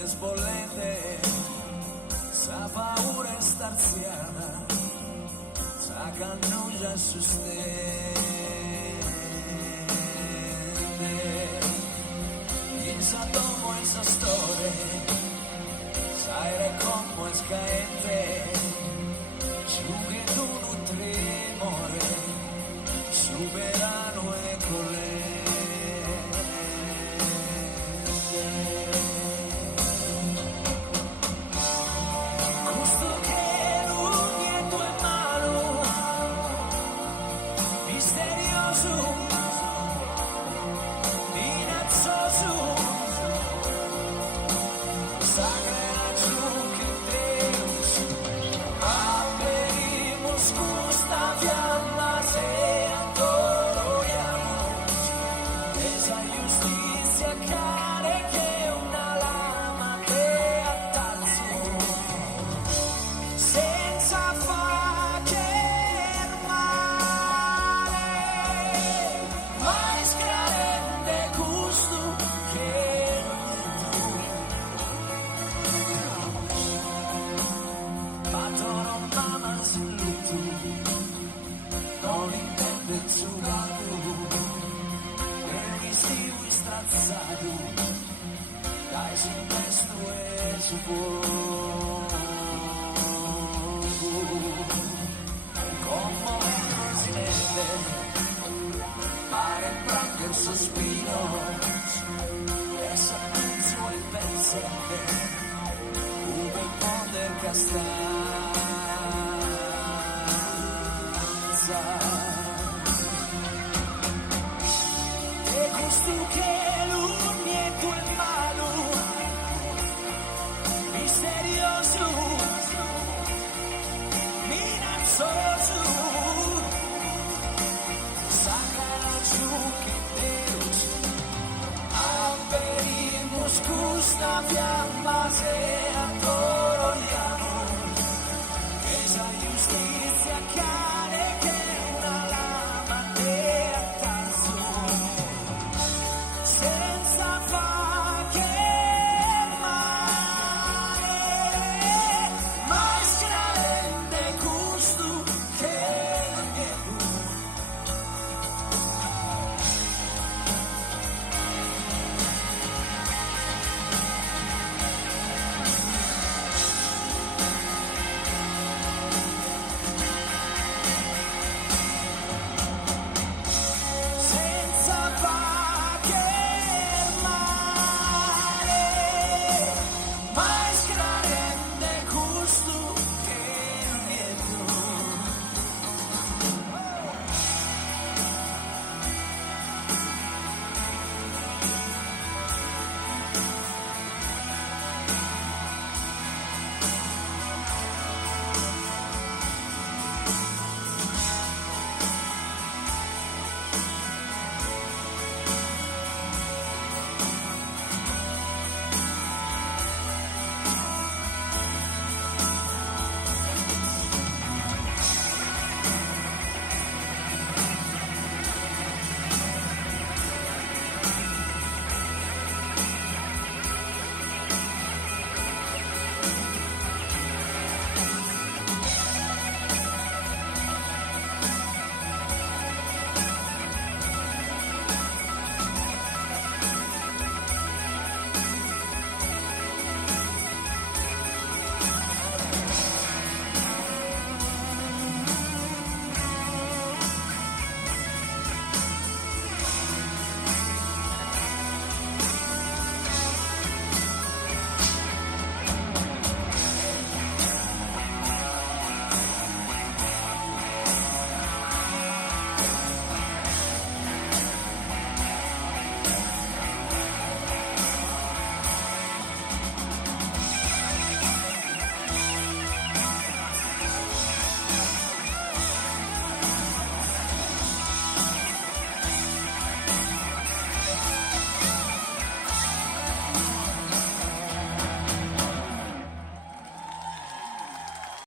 le sbollente, sa paura e starziata, sa cannugia su stelle. Sa domo esa storia, sai como es caente, sube tu un tremore, su verano e colente. Gusto che non niente è malo, misterioso, minazzoso. Dai su questo e su fuoco, como el silente, para prender suspiros, esa canción pensante, ube poder castanza. Te gusto che gusta fiamma se